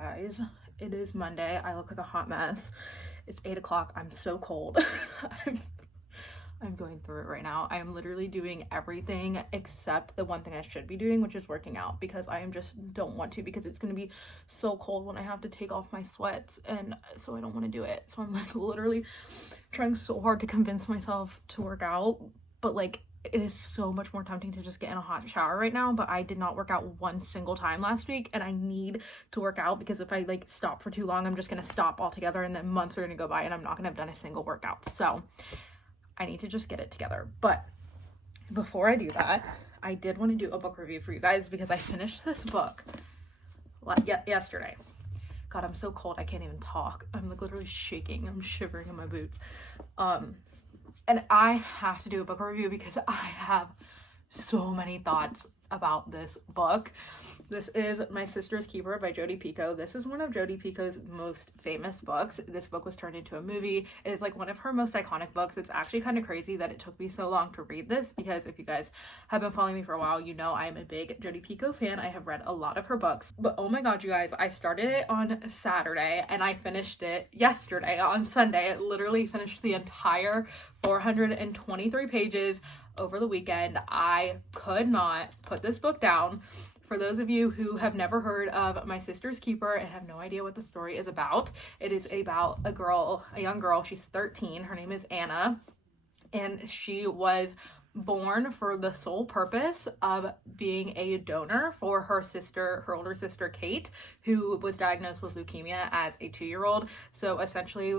Hi guys, it is Monday. I look like a hot mess. It's 8 o'clock. I'm so cold. I'm going through it right now. I am literally doing everything except the one thing I should be doing, which is working out, because I am just don't want to, because it's going to be so cold when I have to take off my sweats, and so I don't want to do it. So I'm like literally trying so hard to convince myself to work out, but like it is so much more tempting to just get in a hot shower right now. But I did not work out one single time last week, and I need to work out, because if I like stop for too long, I'm just gonna stop altogether, and then months are gonna go by and I'm not gonna have done a single workout. So I need to just get it together. But before I do that, I did want to do a book review for you guys, because I finished this book yesterday. God, I'm so cold I can't even talk. I'm like literally shaking. I'm shivering in my boots. And I have to do a book review because I have so many thoughts about this book. This is My Sister's Keeper by Jodi Picoult. This is one of Jodi Picoult's most famous books. This book was turned into a movie. It is like one of her most iconic books. It's actually kind of crazy that it took me so long to read this, because if you guys have been following me for a while, you know I am a big Jodi Picoult fan. I have read a lot of her books. But oh my god, you guys, I started it on Saturday and I finished it yesterday on Sunday. I literally finished the entire 423 pages over the weekend. I could not put this book down. For those of you who have never heard of My Sister's Keeper and have no idea what the story is about, it is about a young girl. She's 13. Her name is Anna, and she was born for the sole purpose of being a donor for her older sister Kate, who was diagnosed with leukemia as a 2-year-old. So essentially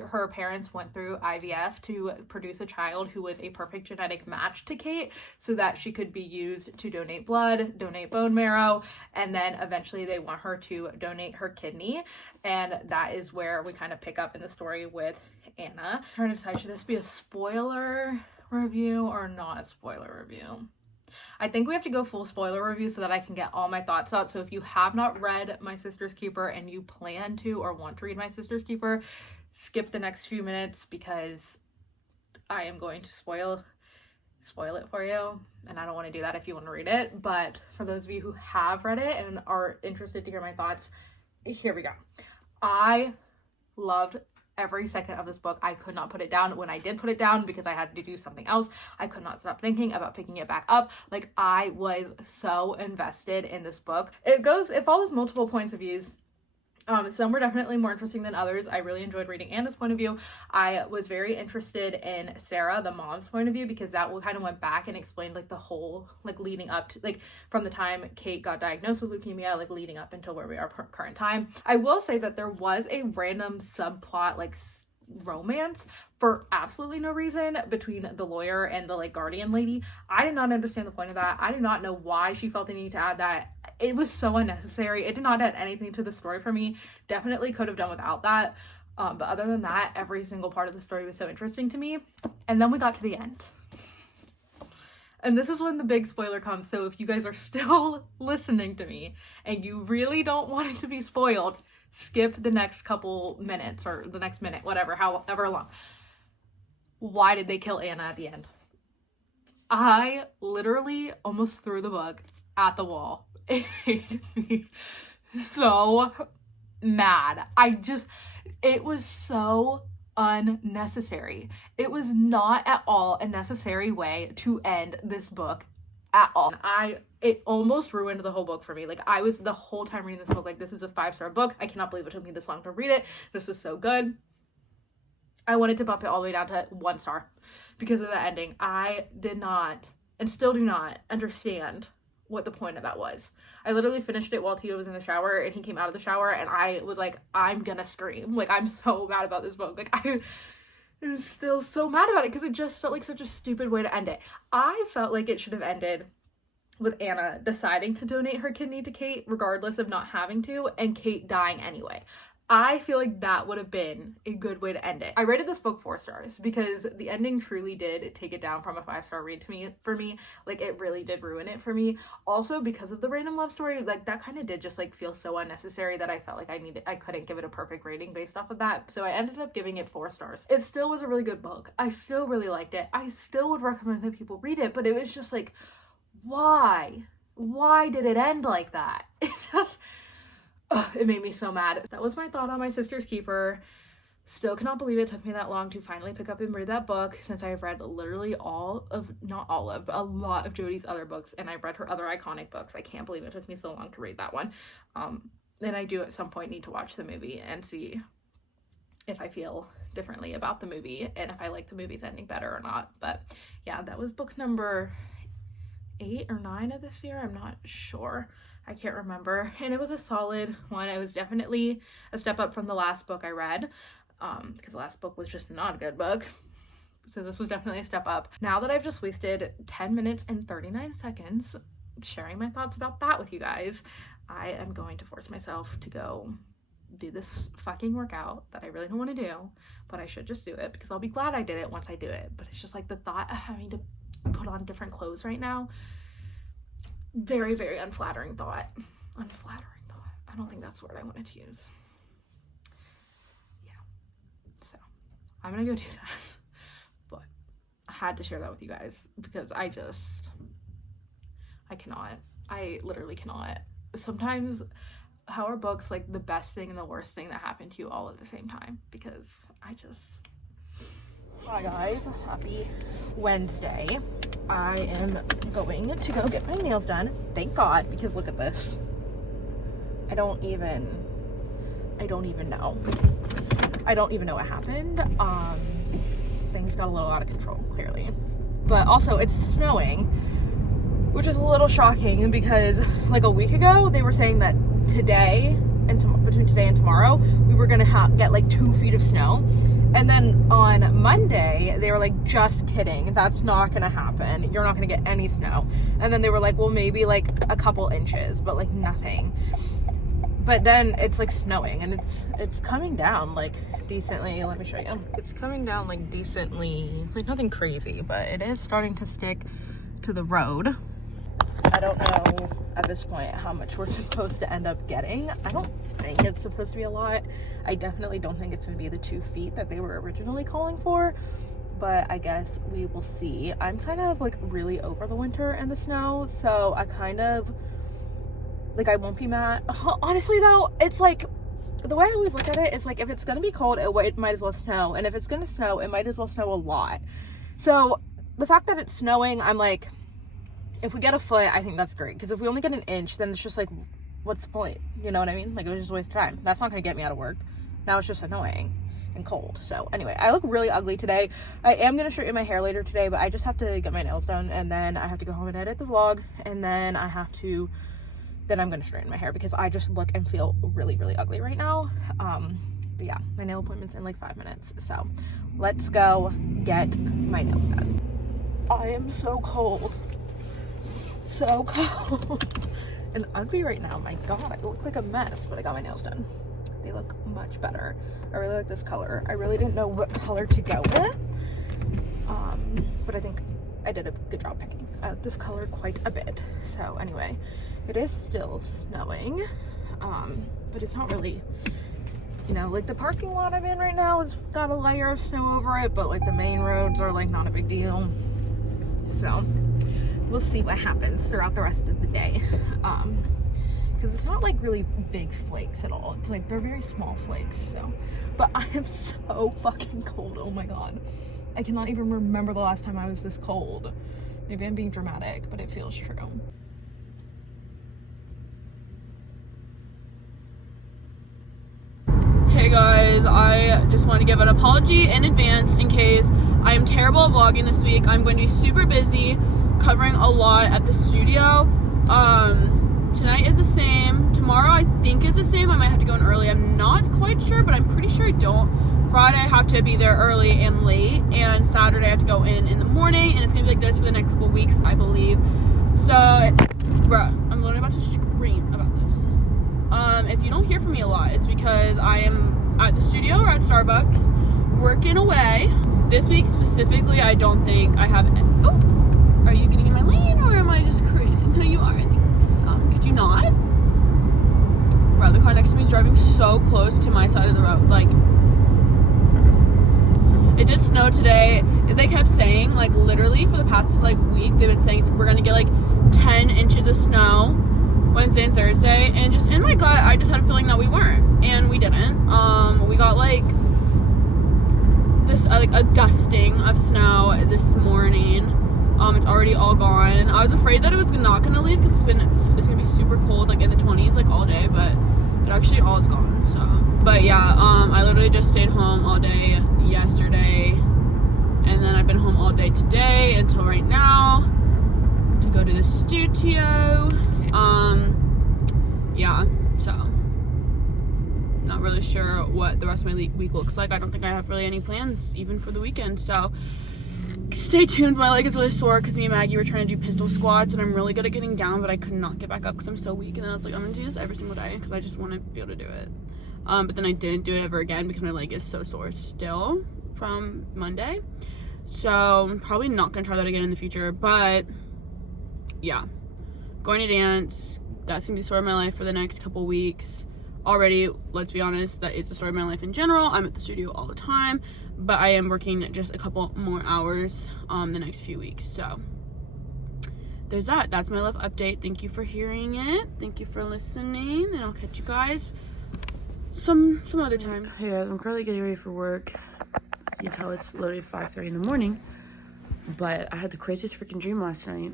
her parents went through IVF to produce a child who was a perfect genetic match to Kate, so that she could be used to donate blood, donate bone marrow, and then eventually they want her to donate her kidney. And that is where we kind of pick up in the story with Anna. I'm trying to decide, should this be a spoiler review or not a spoiler review? I think we have to go full spoiler review so that I can get all my thoughts out. So if you have not read My Sister's Keeper and you plan to or want to read My Sister's Keeper, skip the next few minutes, because I am going to spoil it for you, and I don't want to do that if you want to read it. But for those of you who have read it and are interested to hear my thoughts, here we go. I loved every second of this book. I could not put it down. When I did put it down, because I had to do something else, I could not stop thinking about picking it back up. Like, I was so invested in this book. It follows multiple points of views. Some were definitely more interesting than others. I really enjoyed reading Anna's point of view. I was very interested in Sarah, the mom's point of view, because that kind of went back and explained like the whole, like leading up to, like from the time Kate got diagnosed with leukemia, like leading up until where we are current time. I will say that there was a random subplot, like romance for absolutely no reason, between the lawyer and the like guardian lady. I did not understand the point of that. I do not know why she felt the need to add that. It was so unnecessary. It did not add anything to the story for me. Definitely could have done without that. But other than that, every single part of the story was so interesting to me. And then we got to the end. And this is when the big spoiler comes. So if you guys are still listening to me and you really don't want it to be spoiled, skip the next couple minutes, or the next minute, whatever, however long. Why did they kill Anna at the end? I literally almost threw the book at the wall. It made me so mad. It was so unnecessary. It was not at all a necessary way to end this book at all. It almost ruined the whole book for me. Like, I was the whole time reading this book like, this is a 5-star book. I cannot believe it took me this long to read it. This is so good. I wanted to bump it all the way down to 1 star because of the ending. I did not, and still do not, understand what the point of that was. I literally finished it while Tito was in the shower, and he came out of the shower, and I was like, I'm gonna scream. Like, I'm so mad about this book. Like, I am still so mad about it, because it just felt like such a stupid way to end it. I felt like it should have ended with Anna deciding to donate her kidney to Kate, regardless of not having to, and Kate dying anyway. I feel like that would have been a good way to end it. I rated this book 4 stars because the ending truly did take it down from a 5-star read for me. Like, it really did ruin it for me. Also, because of the random love story, like, that kind of did just like feel so unnecessary that I felt like I couldn't give it a perfect rating based off of that. So I ended up giving it 4 stars. It still was a really good book. I still really liked it. I still would recommend that people read it, but it was just like, why? Why did it end like that? It just, Ugh, it made me so mad. That was my thought on My Sister's Keeper. Still cannot believe it took me that long to finally pick up and read that book, since I have read literally not all of, but a lot of Jodi's other books, and I read her other iconic books. I can't believe it took me so long to read that one. And I do at some point need to watch the movie and see if I feel differently about the movie and if I like the movie's ending better or not. But yeah, that was book number 8 or 9 of this year. I'm not sure. I can't remember. And it was a solid one. It was definitely a step up from the last book I read, because the last book was just not a good book. So this was definitely a step up. Now that I've just wasted 10 minutes and 39 seconds sharing my thoughts about that with you guys, I am going to force myself to go do this fucking workout that I really don't want to do, but I should just do it because I'll be glad I did it once I do it. But it's just like the thought of having to put on different clothes right now, very, very unflattering thought. I don't think that's the word I wanted to use. Yeah, so I'm gonna go do that, but I had to share that with you guys because I literally cannot. Sometimes how are books like the best thing and the worst thing that happened to you all at the same time? Because hi guys, happy Wednesday. I am going to go get my nails done, thank God, because look at this. I don't even know what happened. Things got a little out of control, clearly, but also it's snowing, which is a little shocking because like a week ago they were saying that today and between today and tomorrow we were gonna get like 2 feet of snow, and then on Monday they were like, just kidding, that's not gonna happen, you're not gonna get any snow. And then they were like, well, maybe like a couple inches, but like nothing. But then it's like snowing and it's coming down like decently. Let me show you. It's coming down like decently, like nothing crazy, but it is starting to stick to the road. I don't know at this point how much we're supposed to end up getting. I don't think it's supposed to be a lot. I definitely don't think it's going to be the 2 feet that they were originally calling for, but I guess we will see. I'm kind of like really over the winter and the snow, so I kind of like, I won't be mad. Honestly though, it's like, the way I always look at it is like, if it's going to be cold, it might as well snow, and if it's going to snow, it might as well snow a lot. So the fact that it's snowing, I'm like, if we get a foot, I think that's great, because if we only get an inch, then it's just like, what's the point? You know what I mean? Like, it was just a waste of time. That's not gonna get me out of work. Now it's just annoying and cold. So anyway, I look really ugly today. I am gonna straighten my hair later today, but I just have to get my nails done, and then I have to go home and edit the vlog, and then I'm gonna straighten my hair because I just look and feel really, really ugly right now. But yeah, my nail appointment's in like 5 minutes, so let's go get my nails done. I am so cold. So cold and ugly right now. My God, I look like a mess, but I got my nails done. They look much better. I really like this color. I really didn't know what color to go with, but I think I did a good job picking this color quite a bit. So anyway, it is still snowing, but it's not really, you know, like the parking lot I'm in right now has got a layer of snow over it, but like the main roads are like not a big deal. So we'll see what happens throughout the rest of the day, because it's not like really big flakes at all. It's like they're very small flakes. So, but I am so fucking cold. Oh my God, I cannot even remember the last time I was this cold. Maybe I'm being dramatic, but it feels true. Hey guys, I just want to give an apology in advance in case I am terrible at vlogging this week. I'm going to be super busy covering a lot at the studio. Tonight is the same. Tomorrow I think is the same. I might have to go in early. I'm not quite sure, but I'm pretty sure I don't. Friday I have to be there early and late, and Saturday I have to go in the morning, and it's gonna be like this for the next couple weeks, I believe. So, bruh, I'm literally about to scream about this. If you don't hear from me a lot, it's because I am at the studio or at Starbucks working away. This week specifically, I don't think I have. Oh, are you getting in my lane or am I just crazy? No, you aren't. Could you not? Bro, the car next to me is driving so close to my side of the road. Like, it did snow today. They kept saying, like, literally for the past like week, they've been saying we're gonna get like 10 inches of snow Wednesday and Thursday, and just in my gut, I just had a feeling that we weren't, and we didn't. We got like this like a dusting of snow this morning. It's already all gone. I was afraid that it was not gonna leave because it's gonna be super cold, like in the 20s, like all day, but it actually all is gone. So, but yeah, I literally just stayed home all day yesterday, and then I've been home all day today until right now to go to the studio. Yeah, so not really sure what the rest of my week looks like. I don't think I have really any plans even for the weekend, so stay tuned. My leg is really sore because me and Maggie were trying to do pistol squats, and I'm really good at getting down, but I could not get back up because I'm so weak. And then I was like, I'm gonna do this every single day because I just want to be able to do it. But then I didn't do it ever again because my leg is so sore still from Monday, so I'm probably not gonna try that again in the future. But yeah, going to dance, that's gonna be the story of my life for the next couple weeks. Already, let's be honest, that is the story of my life in general. I'm at the studio all the time, but I am working just a couple more hours the next few weeks. So there's that. That's my love update. Thank you for hearing it. Thank you for listening, and I'll catch you guys some other time. Hey guys, I'm currently getting ready for work. As you can tell, it's literally 5:30 in the morning, but I had the craziest freaking dream last night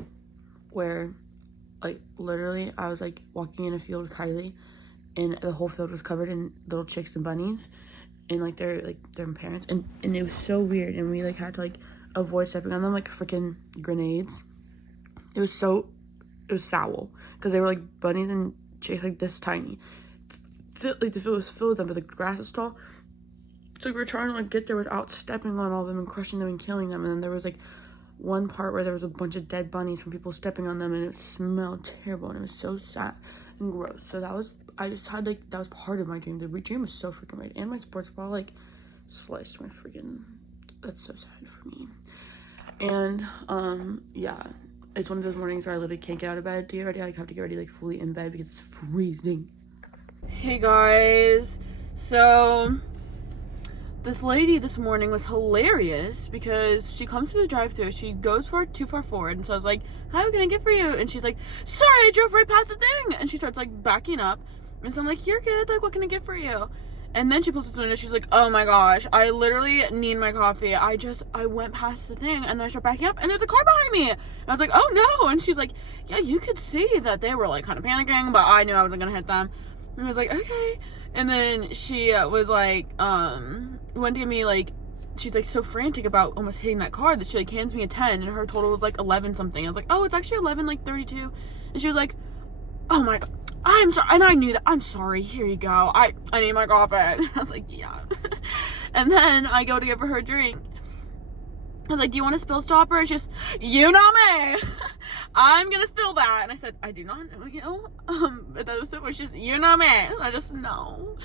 where, like, literally I was like walking in a field with Kylie, and the whole field was covered in little chicks and bunnies, and like their parents, and it was so weird, and we like had to like avoid stepping on them like freaking grenades. It was foul because they were like bunnies and chicks like this tiny. Like the field was filled with them, but the grass was tall, so we were trying to like get there without stepping on all of them and crushing them and killing them. And then there was like one part where there was a bunch of dead bunnies from people stepping on them, and it smelled terrible, and it was so sad and gross. So that was part of my dream. The dream was so freaking weird, and my sports bra like sliced my freaking, that's so sad for me. And yeah, it's one of those mornings where I literally can't get out of bed to get ready. I have to get ready like fully in bed because it's freezing. Hey guys, so this lady this morning was hilarious because she comes to the drive-thru, she goes too far forward, and so I was like, hi, what can I get for you? And she's like, sorry, I drove right past the thing. And she starts like backing up, and so I'm like, you're good, like, what can I get for you? And then she pulls up to the window, she's like, oh my gosh, I literally need my coffee. I went past the thing, and then I start backing up, and there's a car behind me. And I was like, oh no. And she's like, yeah, you could see that they were like kind of panicking, but I knew I wasn't gonna hit them. And I was like, okay. And then she was like, went to me, like, she's like so frantic about almost hitting that car that she like hands me a 10, and her total was like 11 something. I was like, oh, it's actually 11 like 32. And she was like, oh my god, I'm sorry. And I knew that. I'm sorry, here you go, I need my coffee. I was like, yeah. And then I go to give her a drink. I was like, do you want a spill stopper? And she's, you know me. I'm gonna spill that. And I said, I do not know you. But that was so funny. She's, you know me. And I just know.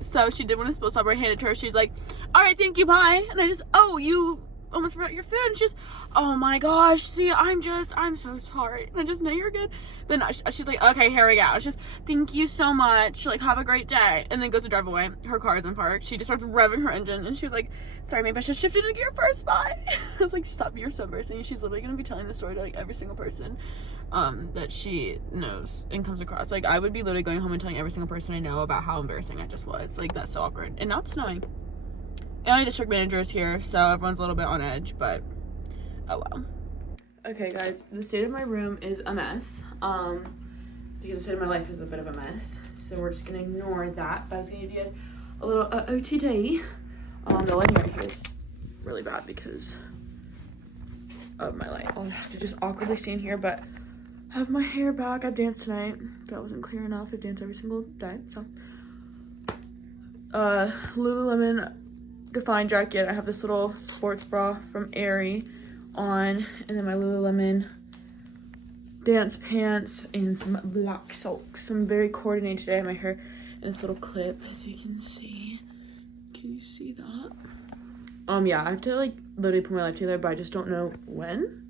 So she did want a spill stopper. I handed it to her. She's like, all right, thank you, bye. And I just, oh, you almost forgot your food. And she's, oh my gosh, see, I'm so sorry. And I just know you're good. Then she's like, okay, here we go. She's, thank you so much. Like, have a great day. And then goes to drive away. Her car is in park. She just starts revving her engine. And she was like, sorry, maybe I should shift into gear first. Bye. I was like, stop, you're so embarrassing. She's literally going to be telling the story to like every single person that she knows and comes across. Like, I would be literally going home and telling every single person I know about how embarrassing I just was. Like, that's so awkward. And now it's snowing. And my district manager is here, so everyone's a little bit on edge, but oh well. Okay, guys, the state of my room is a mess, because the state of my life is a bit of a mess, so we're just gonna ignore that. But I was gonna give you guys a little OTD. The lighting right here is really bad because of my light. I'll have to just awkwardly stand here, but I have my hair back. I've danced tonight. That wasn't clear enough. I dance every single day, so. Lululemon Define jacket. I have this little sports bra from Aerie on, and then my Lululemon dance pants and some black socks. I'm very coordinated today. I have my hair in this little clip, as you can see. Can you see that? Yeah, I have to like literally put my life together, but I just don't know when.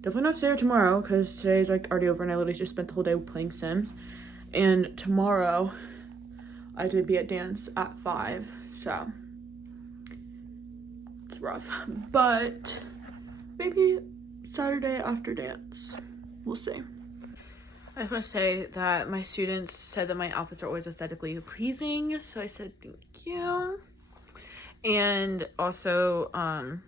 Definitely not today or tomorrow, because today's like already over, and I literally just spent the whole day playing Sims. And tomorrow I have to be at dance at 5, so it's rough, but maybe Saturday after dance, we'll see. I just want to say that my students said that my outfits are always aesthetically pleasing, so I said thank you. And also, I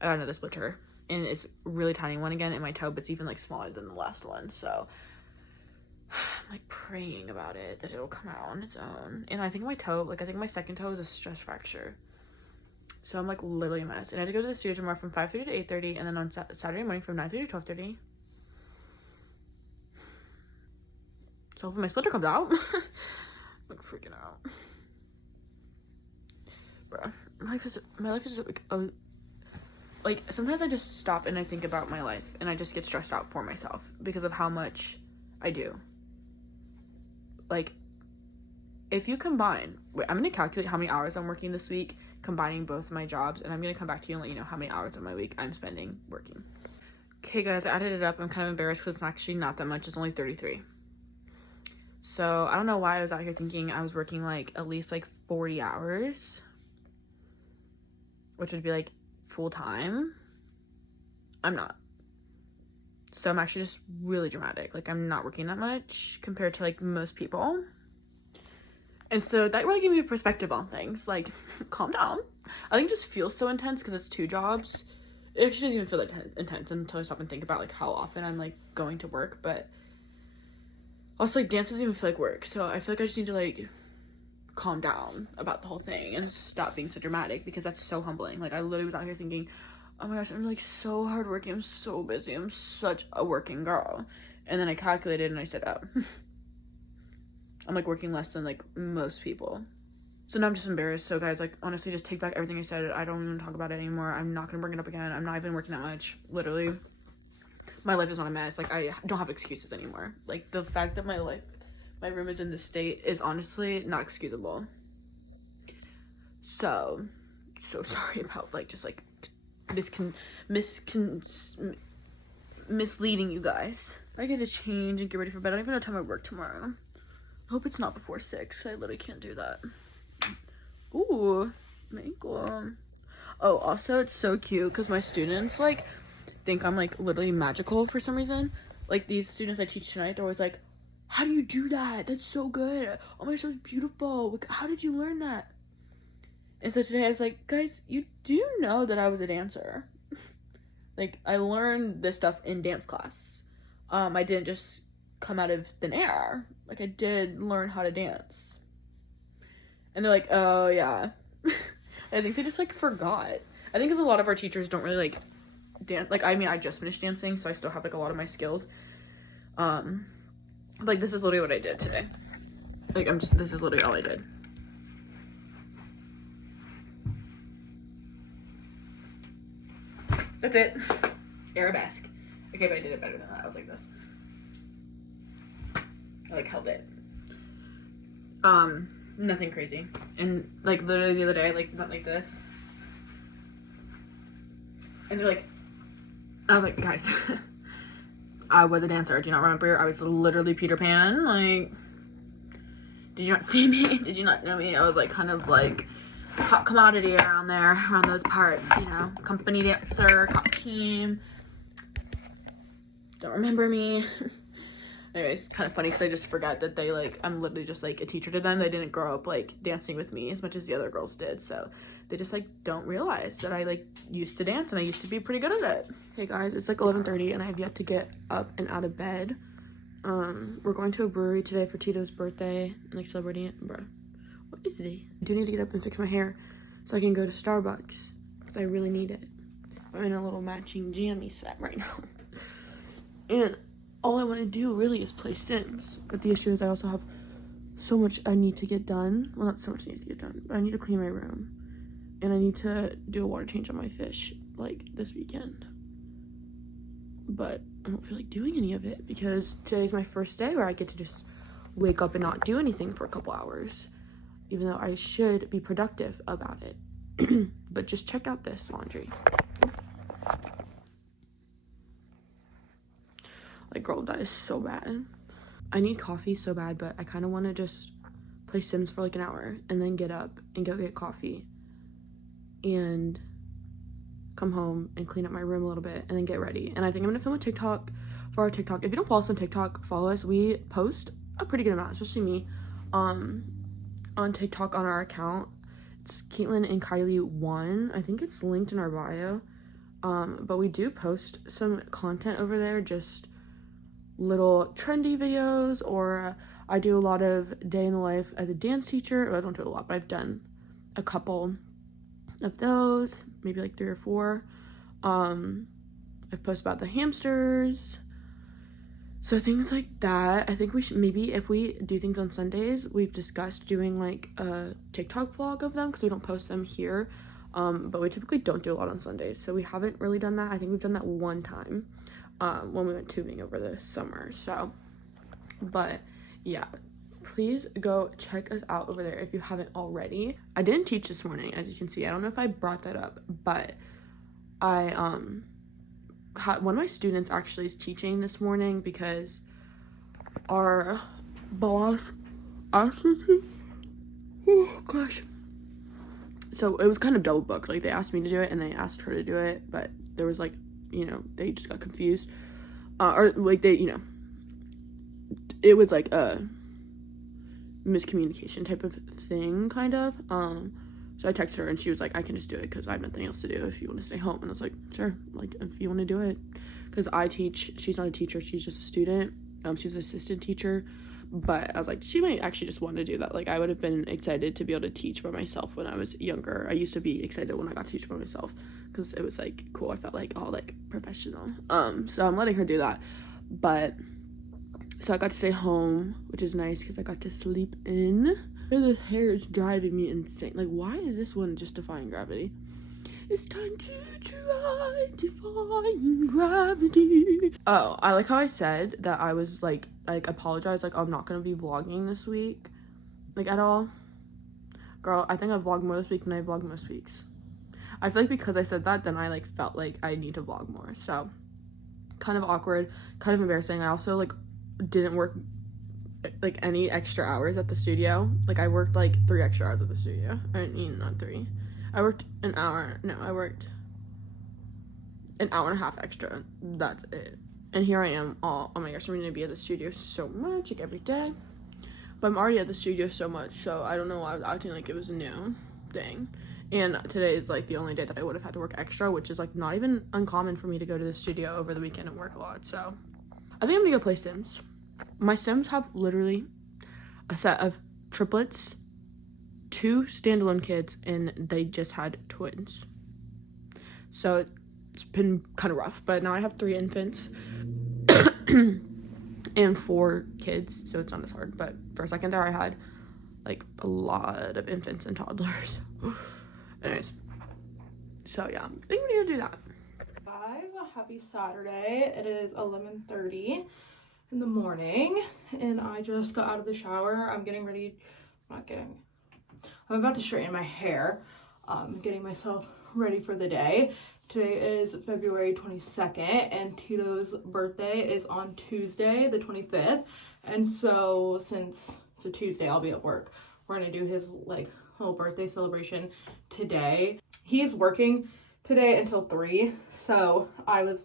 got another splitter, and it's a really tiny one again in my toe, but it's even like smaller than the last one, so I'm like praying about it, that it'll come out on its own. And I think my toe, like I think my second toe is a stress fracture, so I'm like literally a mess. And I had to go to the studio tomorrow from 5:30 to 8:30, and then on Saturday morning from 9:30 to 12:30. So if my splitter comes out, I'm like freaking out. Bruh, my life is like sometimes I just stop and I think about my life and I just get stressed out for myself because of how much I do. Like, if you combine, I'm gonna calculate how many hours I'm working this week, combining both my jobs, and I'm gonna come back to you and let you know how many hours of my week I'm spending working. Okay guys, I added it up. I'm kind of embarrassed because it's actually not that much. It's only 33. So I don't know why I was out here thinking I was working like at least like 40 hours, which would be like full time. I'm not. So I'm actually just really dramatic. Like, I'm not working that much compared to like most people. And so that really gave me a perspective on things. Like, calm down. I think it just feels so intense because it's 2 jobs. It actually doesn't even feel that intense until I stop and think about like how often I'm like going to work. But also, like, dance doesn't even feel like work. So I feel like I just need to like calm down about the whole thing and stop being so dramatic, because that's so humbling. Like, I literally was out here thinking, oh my gosh, I'm like so hardworking, I'm so busy, I'm such a working girl. And then I calculated and I said, oh, I'm like working less than like most people. So now I'm just embarrassed. So guys, like, honestly, just take back everything I said. I don't even talk about it anymore. I'm not gonna bring it up again. I'm not even working that much. Literally, my life is not a mess. Like, I don't have excuses anymore. Like, the fact that my room is in this state is honestly not excusable. So sorry about like just like misleading you guys. I get to change and get ready for bed. I don't even know what time I work tomorrow. I hope it's not before 6. I literally can't do that. Ooh, mango. Oh, also, it's so cute because my students like think I'm like literally magical for some reason. Like, these students I teach tonight, they're always like, how do you do that? That's so good. Oh my gosh, that was beautiful. Like, how did you learn that? And so today I was like, guys, you do know that I was a dancer. Like, I learned this stuff in dance class. I didn't just come out of thin air. Like, I did learn how to dance. And they're like, oh yeah. I think they just like forgot. I think because a lot of our teachers don't really like dance. Like, I mean, I just finished dancing, so I still have like a lot of my skills. Like, this is literally what I did today. Like, this is literally all I did. That's it. Arabesque. Okay, but I did it better than that. I was like this. I like held it. Nothing crazy. And like literally the other day I like went like this. And they're like, I was like, guys, I was a dancer. Do you not remember? I was literally Peter Pan. Like, did you not see me? Did you not know me? I was like kind of like hot commodity around there, around those parts, you know, company dancer, top team. Don't remember me. Anyways, kind of funny because I just forgot that they like, I'm literally just like a teacher to them. They didn't grow up like dancing with me as much as the other girls did, so they just like don't realize that I like used to dance and I used to be pretty good at it. Hey guys, it's like 11:30 and I have yet to get up and out of bed. We're going to a brewery today for Tito's birthday and like celebrating it. Bro, what is it? I do need to get up and fix my hair so I can go to Starbucks because I really need it. I'm in a little matching jammy set right now. And all I want to do really is play Sims. But the issue is I also have so much I need to get done. Well, not so much I need to get done, but I need to clean my room. And I need to do a water change on my fish, like, this weekend. But I don't feel like doing any of it because today's my first day where I get to just wake up and not do anything for a couple hours. Even though I should be productive about it. But just check out this laundry. Like, girl, that is so bad. I need coffee so bad, but I kind of want to just play Sims for like an hour and then get up and go get coffee and come home and clean up my room a little bit and then get ready. And I think I'm gonna film a TikTok for our TikTok. If you don't follow us on TikTok, follow us. We post a pretty good amount, especially me, on TikTok on our account. It's KatelynandKylie 1. I think it's linked in our bio. But we do post some content over there, just little trendy videos, or I do a lot of day in the life as a dance teacher. Well, I don't do it a lot, but I've done a couple of those, maybe like 3 or 4. I've posted about the hamsters, so things like that. I think we should, maybe if we do things on Sundays, we've discussed doing like a TikTok vlog of them, because we don't post them here, but we typically don't do a lot on Sundays, so we haven't really done that. I think we've done that one time when we went tubing over the summer. So, but yeah, please go check us out over there if you haven't already. I didn't teach this morning, as you can see. I don't know if I brought that up, but I one of my students actually is teaching this morning, because our boss asked her to. Oh gosh. So it was kind of double booked. Like, they asked me to do it and they asked her to do it, but there was like, they just got confused, or like they, it was like a miscommunication type of thing, kind of. So I texted her and she was like, I can just do it because I have nothing else to do if you want to stay home. And I was like, sure, like, if you want to do it. Because I teach, she's not a teacher, she's just a student. She's an assistant teacher. But I was like, she might actually just want to do that. Like, I would have been excited to be able to teach by myself when I was younger. I used to be excited when I got to teach by myself, because it was like cool. I felt like all like professional. So I'm letting her do that. But so I got to stay home, which is nice because I got to sleep in. This hair is driving me insane. Like, why is this one just defying gravity? It's time to try defying gravity. Oh, I like how I said that I was like apologized, like, I'm not gonna be vlogging this week, like, at all. Girl, I think I vlogged more this week than I vlogged most weeks. I feel like because I said that, then I like felt like I need to vlog more. So kind of awkward, kind of embarrassing. I also like didn't work like any extra hours at the studio. Like, I worked like 3 extra hours at the studio. I mean, not 3. I worked I worked an hour and a half extra. That's it. And here I am, oh my gosh, I'm gonna be at the studio so much, like, every day. But I'm already at the studio so much, so I don't know why I was acting like it was a new thing. And today is like the only day that I would have had to work extra, which is like not even uncommon for me to go to the studio over the weekend and work a lot. So I think I'm gonna go play Sims. My Sims have literally a set of triplets, 2 standalone kids, and they just had twins. So it's been kind of rough, but now I have 3 infants and 4 kids, so it's not as hard. But for a second there, I had like a lot of infants and toddlers. Anyways, so yeah, I think I'm gonna do that. Guys, a happy Saturday. It is 11:30 in the morning, and I just got out of the shower. I'm about to straighten my hair, getting myself ready for the day. Today is February 22nd, and Tito's birthday is on Tuesday, the 25th. And so, since it's a Tuesday, I'll be at work. We're gonna do his like little birthday celebration today. He's working today until 3, so I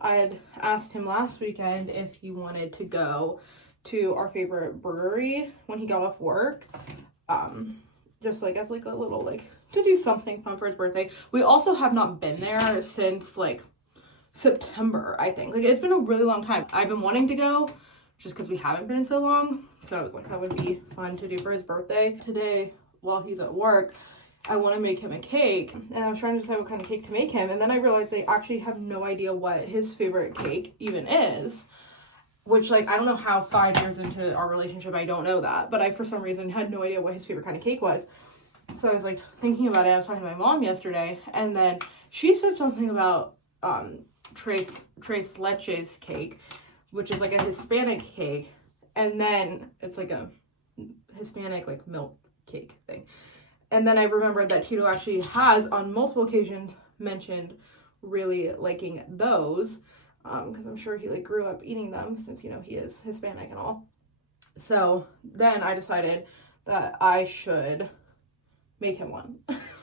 had asked him last weekend if he wanted to go to our favorite brewery when he got off work, just like as like a little like to do something fun for his birthday. We also have not been there since like September, I think. Like, it's been a really long time. I've been wanting to go just because we haven't been in so long, so I was like, that would be fun to do for his birthday. Today, while he's at work, I want to make him a cake, and I was trying to decide what kind of cake to make him, and then I realized they actually have no idea what his favorite cake even is, which, like, I don't know how 5 years into our relationship I don't know that, but I, for some reason, had no idea what his favorite kind of cake was. So I was, like, thinking about it. I was talking to my mom yesterday, and then she said something about Tres Leches cake, which is, like, a Hispanic cake, and then it's, like, a Hispanic, like, milk cake thing. And then I remembered that Tito actually has, on multiple occasions, mentioned really liking those, because I'm sure he, like, grew up eating them since, you know, he is Hispanic and all. So then I decided that I should make him one.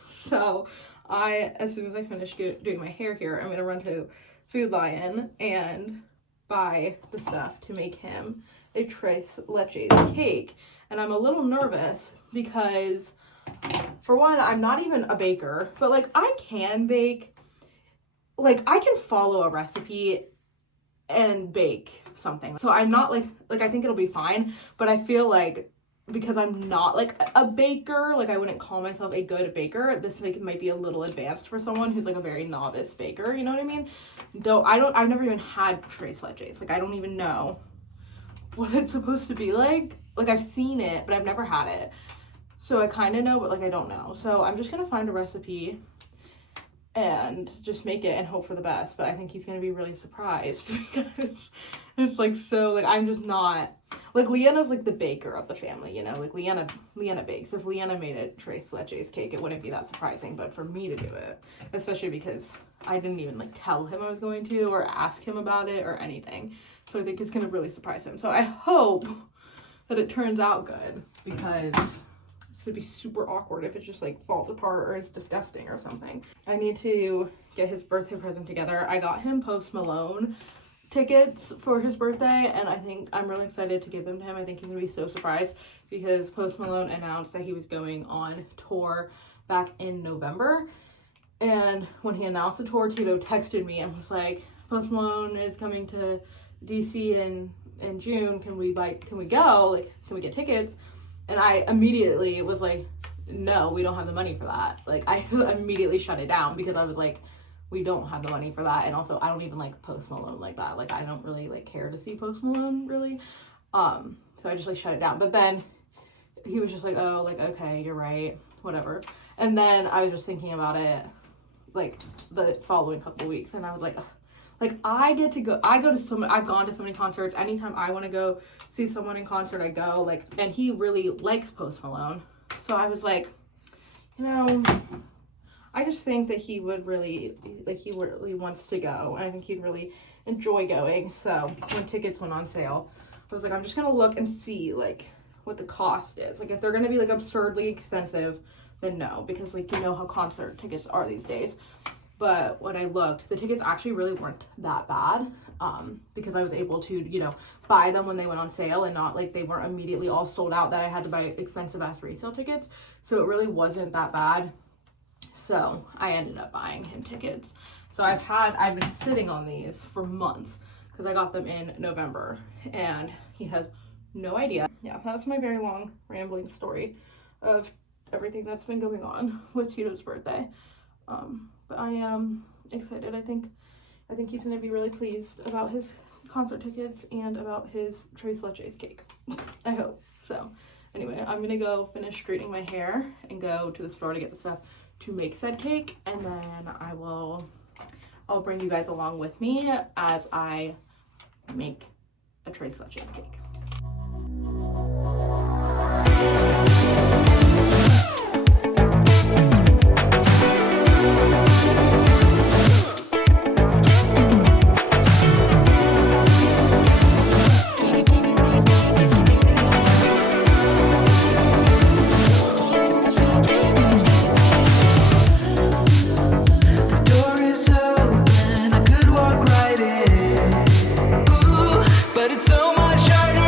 So as soon as I finish doing my hair here, I'm going to run to Food Lion and buy the stuff to make him a Tres Leches cake. And I'm a little nervous because, for one, I'm not even a baker, but like I can bake. Like I can follow a recipe and bake something. So I'm not like I think it'll be fine, but I feel like because I'm not like a baker, like I wouldn't call myself a good baker, this like might be a little advanced for someone who's like a very novice baker, you know what I mean? Though I've never even had Tres Leches. Like I don't even know what it's supposed to be like. Like I've seen it, but I've never had it. So I kind of know, but like I don't know. So I'm just gonna find a recipe and just make it and hope for the best. But I think he's gonna be really surprised because it's like, so like I'm just not like, Leanna's like the baker of the family, you know, like Leanna bakes. If Leanna made a Tres Leches cake, it wouldn't be that surprising, but for me to do it, especially because I didn't even like tell him I was going to or ask him about it or anything. So I think it's gonna really surprise him. So I hope that it turns out good, because this would be super awkward if it just like falls apart or it's disgusting or something. I need to get his birthday present together. I got him Post Malone tickets for his birthday, and I think I'm really excited to give them to him. I think he's gonna be so surprised because Post Malone announced that he was going on tour back in November. And when he announced the tour, Tito texted me and was like, Post Malone is coming to DC in June. Can we go? Like, can we get tickets? And I immediately was like, no, we don't have the money for that. Like, I immediately shut it down because I was like, we don't have the money for that. And also, I don't even like Post Malone like that. Like, I don't really like care to see Post Malone really. So I just like shut it down. But then he was just like, oh, like, okay, you're right, whatever. And then I was just thinking about it like the following couple of weeks, and I was like, ugh. Like I've gone to so many concerts. Anytime I want to go see someone in concert, I go, like, and he really likes Post Malone. So I was like, you know, I just think that he really wants to go, and I think he'd really enjoy going. So when tickets went on sale, I was like, I'm just gonna look and see like what the cost is. Like if they're gonna be like absurdly expensive, then no, because like you know how concert tickets are these days. But when I looked, the tickets actually really weren't that bad, because I was able to, you know, buy them when they went on sale and not like they weren't immediately all sold out that I had to buy expensive ass resale tickets. So it really wasn't that bad. So I ended up buying him tickets. So I've been sitting on these for months because I got them in November, and he has no idea. Yeah, that's my very long rambling story of everything that's been going on with Tito's birthday. But I am excited. I think he's gonna be really pleased about his concert tickets and about his Tres Leches cake. I hope. So anyway, I'm gonna go finish straightening my hair and go to the store to get the stuff to make said cake, and then I'll bring you guys along with me as I make a Tres Leches cake. But it's so much harder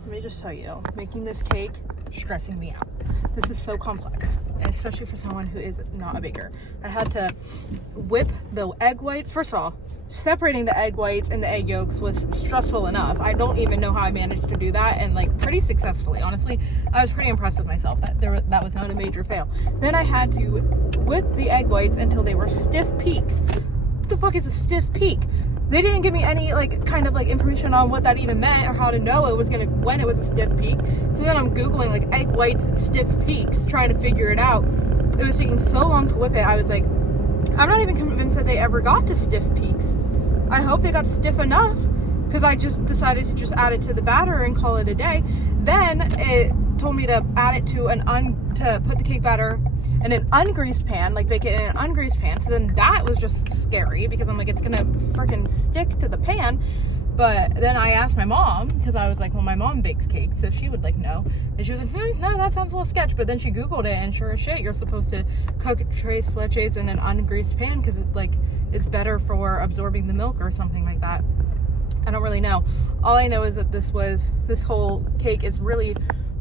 let me just tell you, making this cake, stressing me out. This is so complex, and especially for someone who is not a baker. I had to whip the egg whites. First of all, separating the egg whites and the egg yolks was stressful enough. I don't even know how I managed to do that, and like pretty successfully. Honestly, I was pretty impressed with myself that that was not a major fail. Then I had to whip the egg whites until they were stiff peaks. What the fuck is a stiff peak? They didn't give me any like kind of like information on what that even meant or how to know when it was a stiff peak. So then I'm googling like egg whites and stiff peaks, trying to figure it out. It was taking so long to whip it. I was like, I'm not even convinced that they ever got to stiff peaks. I hope they got stiff enough, because I just decided to just add it to the batter and call it a day. Then it told me to add it to to put the cake batter in an ungreased pan, like bake it in an ungreased pan. So then that was just scary, because I'm like, it's gonna freaking stick to the pan. But then I asked my mom, because I was like, well, my mom bakes cakes, so she would like know. And she was like, no, that sounds a little sketch. But then she Googled it, and sure as shit, you're supposed to cook Tres Leches in an ungreased pan, because it's better for absorbing the milk or something like that. I don't really know. All I know is that this whole cake is really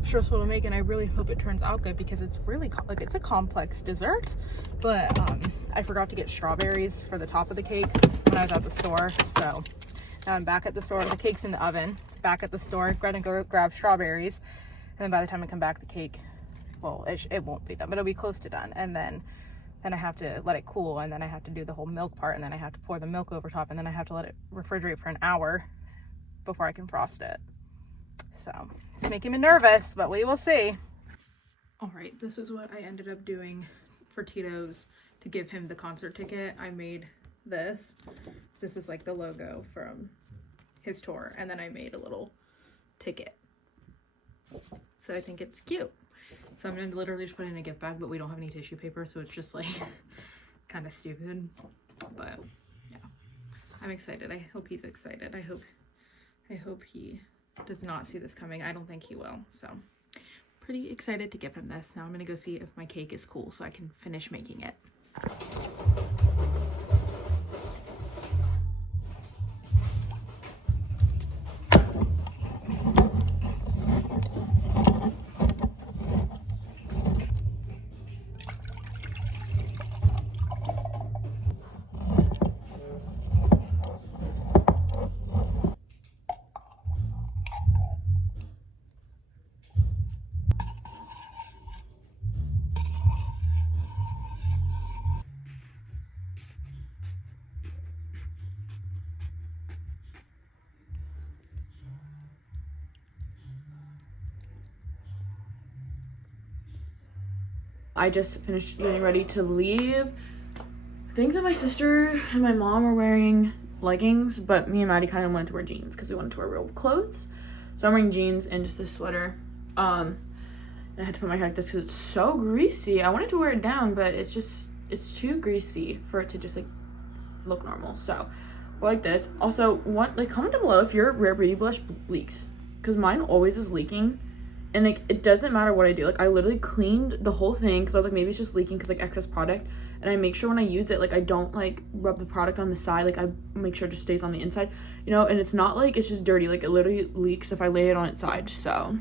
stressful to make, and I really hope it turns out good, because it's really it's a complex dessert. But I forgot to get strawberries for the top of the cake when I was at the store, so now I'm back at the store. The cake's in the oven, back at the store, gonna go grab strawberries, and then by the time I come back, the cake, well, it won't be done, but it'll be close to done. And then I have to let it cool, and then I have to do the whole milk part, and then I have to pour the milk over top, and then I have to let it refrigerate for an hour before I can frost it. So it's making me nervous, but we will see. All right, this is what I ended up doing for Tito's to give him the concert ticket. I made this. This is like the logo from his tour, and then I made a little ticket. So I think it's cute. So I'm gonna literally just put it in a gift bag, but we don't have any tissue paper, so it's just like kind of stupid. But yeah, I'm excited. I hope he's excited. I hope he does not see this coming. I don't think he will. So pretty excited to give him this. Now I'm gonna go see if my cake is cool so I can finish making it. I just finished getting ready to leave. I think that my sister and my mom are wearing leggings, but me and Maddie kind of wanted to wear jeans because we wanted to wear real clothes. So I'm wearing jeans and just this sweater. And I had to put my hair like this because it's so greasy. I wanted to wear it down, but it's too greasy for it to just like look normal. So we're like this. Also, comment down below if your Rare Beauty blush leaks, because mine always is leaking. And like, it doesn't matter what I do. Like, I literally cleaned the whole thing because I was like, maybe it's just leaking because like excess product. And I make sure when I use it, like, I don't like rub the product on the side. Like, I make sure it just stays on the inside, you know. And it's not like it's just dirty. Like, it literally leaks if I lay it on its side. So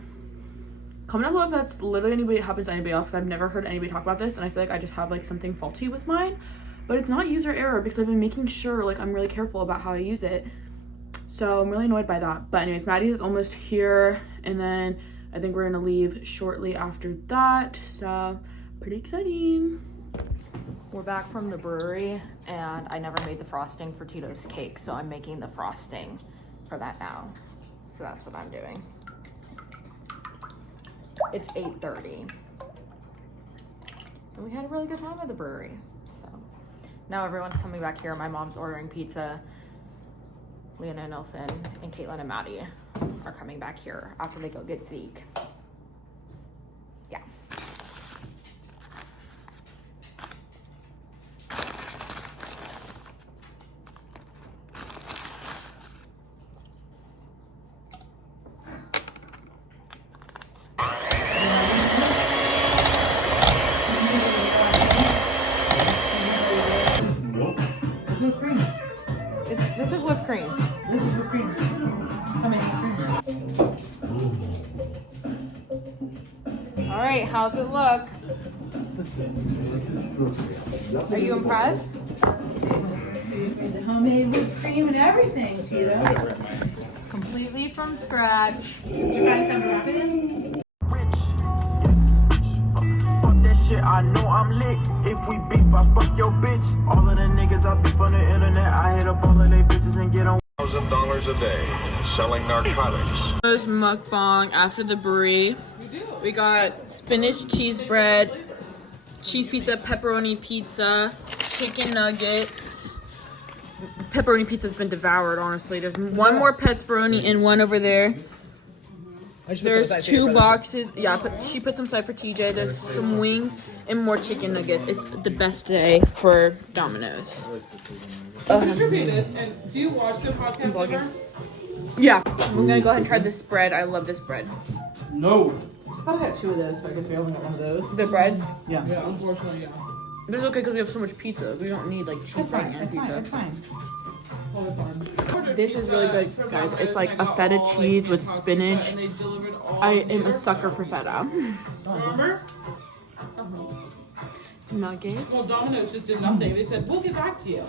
comment down below if that's literally happens to anybody else, because I've never heard anybody talk about this, and I feel like I just have like something faulty with mine. But it's not user error, because I've been making sure like I'm really careful about how I use it. So I'm really annoyed by that. But anyways, Maddie is almost here, and then I think we're gonna leave shortly after that, so pretty exciting. We're back from the brewery, and I never made the frosting for Tito's cake, so I'm making the frosting for that now. So that's what I'm doing. It's 8:30. And we had a really good time at the brewery. So now everyone's coming back here. My mom's ordering pizza. Leanna and Nelson and Katelyn and Maddie are coming back here after they go get Zeke. Yeah. Whipped cream. This is whipped cream. This is whipped cream. How many whipped cream? right, how's it look? Are you impressed? Made the homemade whipped cream and everything, Tito. Completely from scratch. Did you find something to wrap it in? Fuck that shit, I know I'm lit. If we beef, I fuck your bitch. All of the niggas I beef on the internet, I hit up all of they bitches and get on. $1,000 a day selling narcotics. First mukbang after the brewery. We got spinach cheese bread, cheese pizza, pepperoni pizza, chicken nuggets. Pepperoni pizza's been devoured, honestly. There's one more pepperoni and one over there. There's 2 boxes. Yeah, she put some aside for TJ. There's some wings and more chicken nuggets. It's the best day for Domino's. And do you watch the podcast ever? Yeah. We're gonna go ahead and try this bread. I love this bread. No. I probably got 2 of those, so I guess we only got one of those. The breads? Yeah. Yeah, unfortunately, yeah. But it's okay because we have so much pizza. We don't need like cheese That's fine, and that's fine, pizza. that's fine. Totally fine. This is really good, guys. It's like a feta cheese with spinach. And they delivered all I am a sucker for feta. Remember? Nuggets. Well, Domino's just did nothing. They said, we'll get back to you.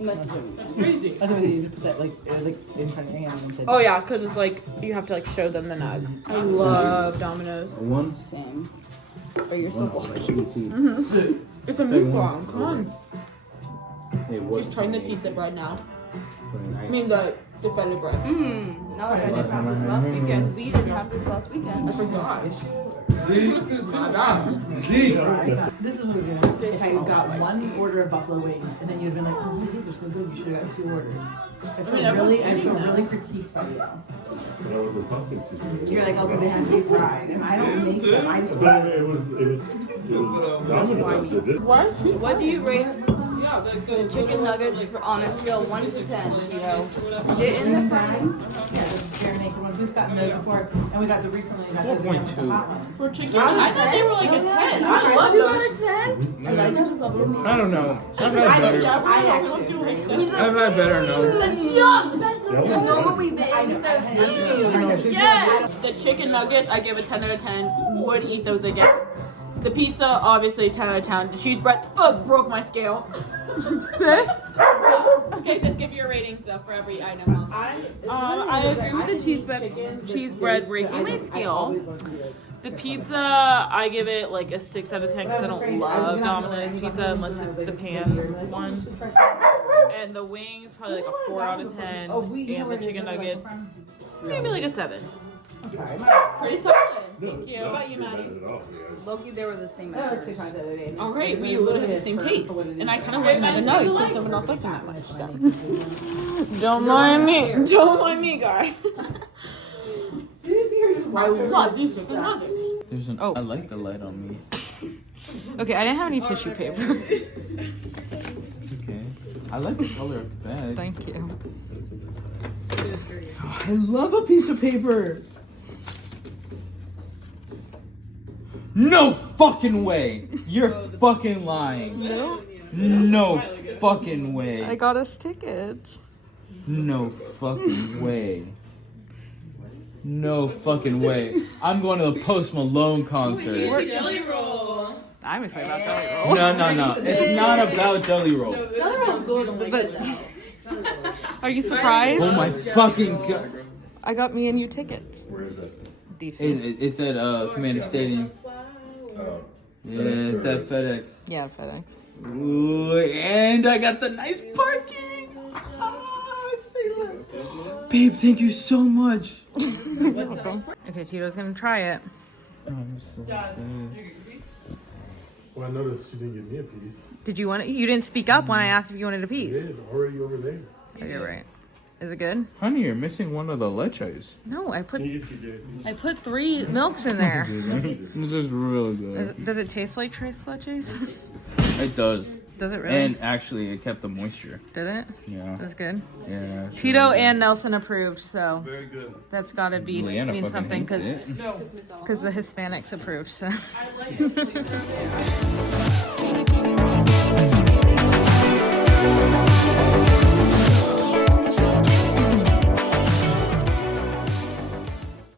That's crazy. I thought you put that like it was like in front of your hand and said. Oh yeah, because it's like you have to like show them the nug. I love Domino's. One. Same. But you're so full. It's a mukbang. Come on. Hey, what? Just trying the pizza bread now. I mean the feta bread. No, I didn't have this last weekend. We didn't have this last weekend. I forgot. My bad. This is what we're doing. If I got one order of buffalo wings, and then you'd been like, "Oh, these are so good. You should have gotten 2 orders." I feel really critiqued by you. You're like, "Oh, because they have to be fried," and I don't make them. I just What do you rate Yeah, the chicken nuggets on a scale of 1 to 10, Tito? Get in the frame. Yeah, the marinade ones. We've gotten those before, and we got the recently. 4.2. For chicken, I thought they were like a 10. I love 2 out of 10. I don't know. I've had better. I've had better notes. Yuck! Best nuggets. You know what we did? We said, yeah! The chicken nuggets, I give a 10 out of 10. Would eat those again. The pizza, obviously 10 out of 10. The cheese bread, broke my scale. Sis? Okay, sis, give your ratings though for every item. I agree with the cheese bread breaking my scale. The pizza, I give it like a 6 out of 10 because I don't love Domino's pizza unless it's the pan one. And the wings, probably like a 4 out of 10. And the chicken nuggets, maybe like a 7. Pretty solid. Thank you. What about you, Maddie? Loki, they were the same That as was yours. 6 the other day. Oh, great. We literally have the same taste. And I kind of like another nugget since someone else likes them that much. So. Don't mind me. Don't mind me, guy. I love these chicken nuggets. There's an. Oh. I like the light on me. Okay, I didn't have any tissue paper. It's okay. I like the color of the bag. Thank you. I love a piece of paper. No fucking way! You're fucking lying. No? No fucking way. I got us tickets. No fucking way. No fucking way. I'm going to the Post Malone concert. Jelly roll. I'm excited about Jelly Roll. No. It's not about Jelly Roll. Jelly roll's good, But are you surprised? Oh my fucking god. I got me and you tickets. Where is it? DC. It's at Commander Stadium. Yeah, it's at FedEx. Yeah, FedEx. Ooh, and I got the nice parking. Say less. Babe, thank you so much. Okay, Tito's gonna try it. I'm so excited. Well, I noticed she didn't give me a piece. Did you want it? You didn't speak up when I asked if you wanted a piece. Yeah, already over there. Oh, you're right. Is it good? Honey, you're missing one of the leches. No, I put You get your piece. I put 3 milks in there. This is really good. Does it taste like Tres Leches? It does. Does it really? And actually, it kept the moisture. Did it? Yeah. That's good. Yeah. it's Tito really good. and Nelson approved, so Very good. that's gotta be Leanna mean fucking something hates it. because the Hispanics approved. So. I like it.